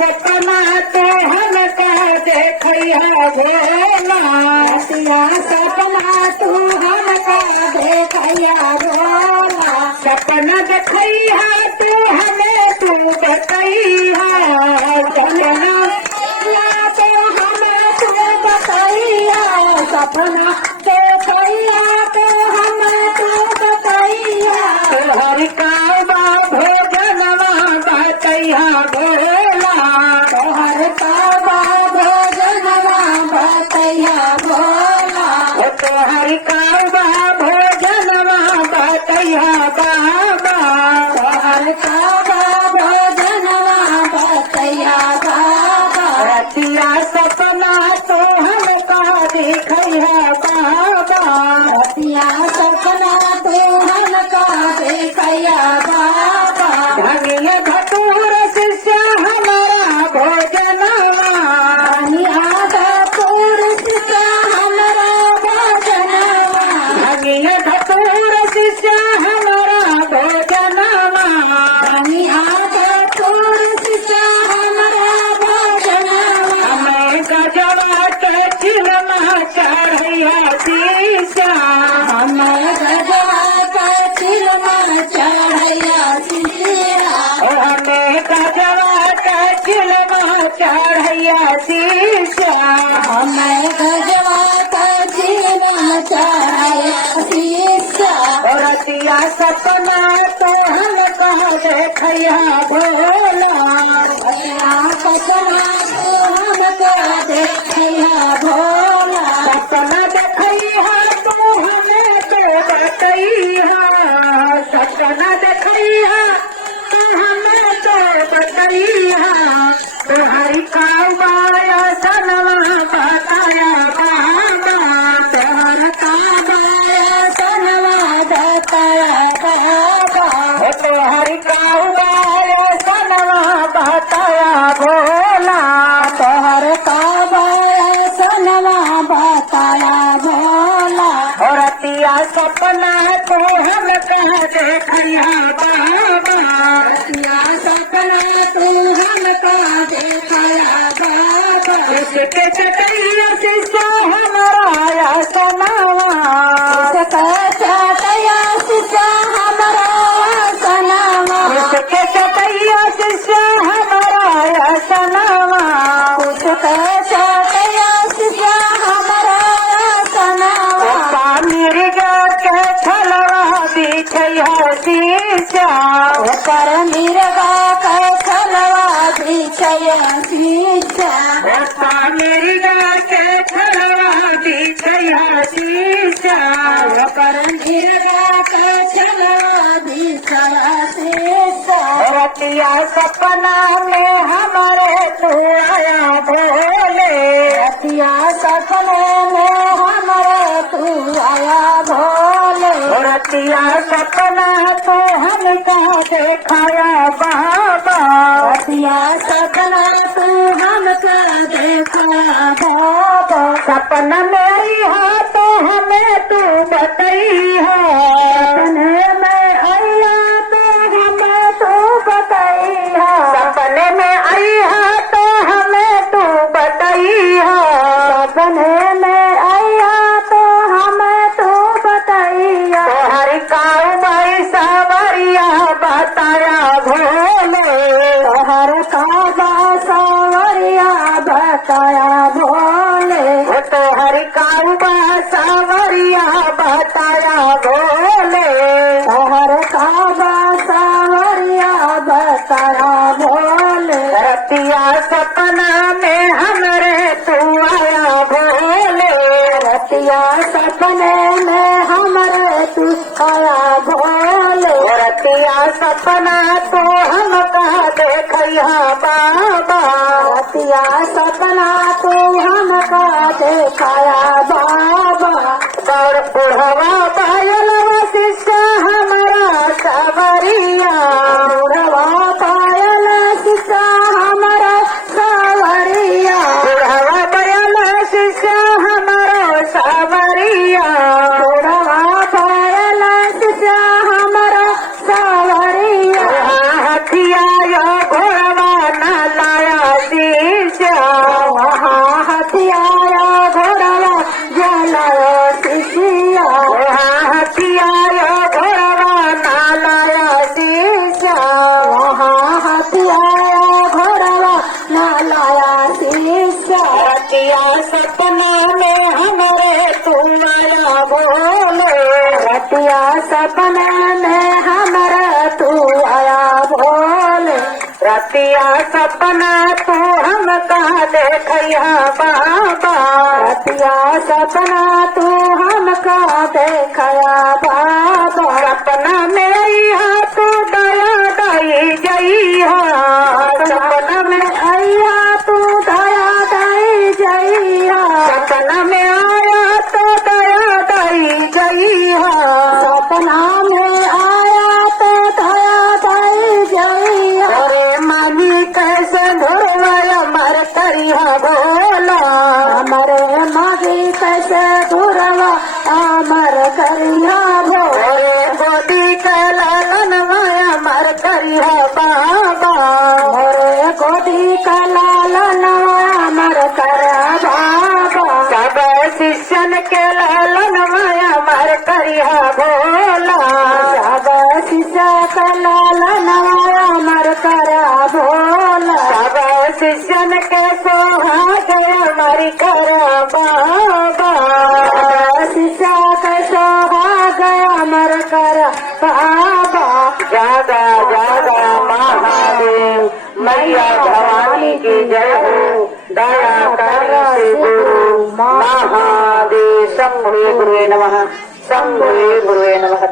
सपना तो हमका देखैया भोला रतिया सपना तू हमका देखैया भोला सपना देखैया तू हमें तू बतैया सपना तो हमें तू बतैया सपना देखैया तो हमें तू बतैया हरि का भोजनवा बतैया भोला हर का भोजनवा बतैया भोला तो हरि का भोजनवा बतैया बाबा हर का भोजनवा बतैया बाबा रतिया सपना तो हमका देखैया बाबा रतिया सपना तो हमका देखैया बाबा धनिया धतूर शिष्य हमारा भोजनवा धनिया धतूर शिष्य हमारा भोजनवा धनिया धतूर शिष्य हमारा भोजनवा धनिया धतूर शिष्य हमारा भोजनवा हमें गजवा के चिलमा चढ़ैया शीशा हमें गजवा के चिलमा चढ़ैया शीशा हमें गजवा के चिलमा चढ़ैया शीशा हमें गजवा के चिलमा चढ़ैया शीशा रतिया सपना तो हमका देखैया भोला रतिया सपना तो हमका देखैया भोला सपना देखैया तो हमें तो बतैया सपना देखैया तो हमें तो बतैया तो हरि का सनवा बताया बाबा तो हर का सनवा बताया बाबा तो हरि का सनवा बताया भोला तो हर का सनवा बताया भोला रतिया सपना तो हमका देखैया बाबा रतिया सपना तो हमका देखैया बाबा इसके चटैया शिष्य हमारा सनावा इसके चटैया शिष्य हमारा सनावा इसके चटैया शिष्य हमारा सनावा उसके चटैया शिष्य हमारा सनावा मिर्गा के छलवा बिछैया शीशा ओकर मिर्गा के छलवा बिछैया शीशा ओकर मिर्गा के छलवा बिछैया शीशा ओकर मिर्गा के छलवा बिछैया शीशा रतिया सपना में हमारे तू आया भोले रतिया सपने में हमारे तू आया भोले रतिया सपना तो हमका देखाया बाबा रतिया सपना तो हमका देखाया बाबा सपना मेरी है तो हमें तू बतैया सपने में आया तो हमें तू बतैया सपने में आया तो हमें तू बतैया सपने में आया तो हमें तू बतैया हरि का सवरिया बताया भोले हर का सवरिया बताया भोले तो हरि का सवरिया बताया भोले हर का सवरिया बताया भोले रतिया सपना में हमरे तू आया भोले रतिया सपने में हमरे तू आया भोले रतिया सपना तो हमका देखैया बाबा रतिया सपना तो हमका देखाया बाबा और बुढ़वा पायलवा शिष्य हमारा सवरिया बुढ़वा पायल शिष्य हमारा सवरिया बुढ़वा पायल शिष्य हमारा सवरिया बुढ़वा पायल शिष्य हमारा सवरिया हथिया घोड़वा न लाया रतिया सपना में हमारा तू आया भोले रतिया सपना तू हमका देखिया बाबा रतिया सपना तू हमका देखिया बाबा सपना में आइया तू दया दई जइहा सपना में आइया तू दया दई जइहा सपना में आया तो दया दई जइहा सपना में आया तो दया दई जइहा अरे मानी कैसे धुरवाया मर करिया भोला हमारे मागी कैसे धुरवा अमर करिया भोले गोदी के लालन माया मर करिया बाबा मोरे गोदी का लालन माया मर कर बाबा सब शिष्यन के लालन माया मर करिया भोला सब शिष्य का लालन माया मर कर भोला सब शिष्यन के सोहा गया मर कर बाबा शिष्य के सोहा गया मर कर बाबा जागा जागा महादेव मैया भवानी की जय हो दया कर गुरु महादेव शंभुवे गुरुवे नमः शंभुवे गुरुवे नमः।